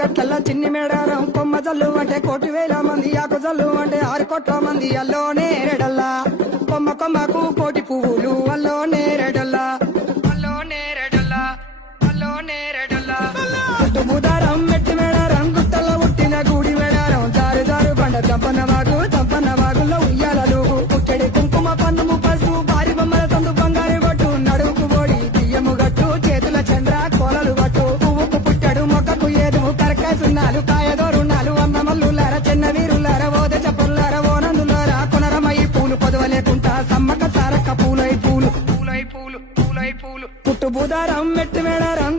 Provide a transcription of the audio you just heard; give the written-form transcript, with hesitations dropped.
గట్ల చిన్ని మేడారం కొమ్మ జల్లు అంటే 1,000,000 మంది ఆకు జల్లు అంటే 6 కోట్ల మంది అల్లో నేరేడల్లా కొమ్మ కొమ్మకు కోటి పువ్వులు అల్లో నేరేడల్లా అల్లో నేరేడల్లా అల్లో నేరేడల్లా బుధారం మెట్టి మేడారం గుట్టలో పుట్టిన గుడి మేడారం జారు జారు బండ చంపన్న వాగుల్లో ఉయ్యాలలు పుట్టడి కుంకుమ పన్నుము పసు భారీ బొమ్మల తందు బంగారు గట్టు నడువుకు బోడి బియ్యము గట్టు చేతుల చంద్ర కోలలు గట్టు పువ్వుకు పుట్టడు మొక్కకు ఏదు కరకాసున్నాలు కాయదోరున్నాలు అమ్మ మల్లులార చిన్న వీరులార ఓద చపల్లార ఓనందులార కొనరమయ్యి పూలు పొదవలేకుంటా సమ్మక సారక్క పూలై పూలు పుట్టు బుధారం మెట్టి మేడారం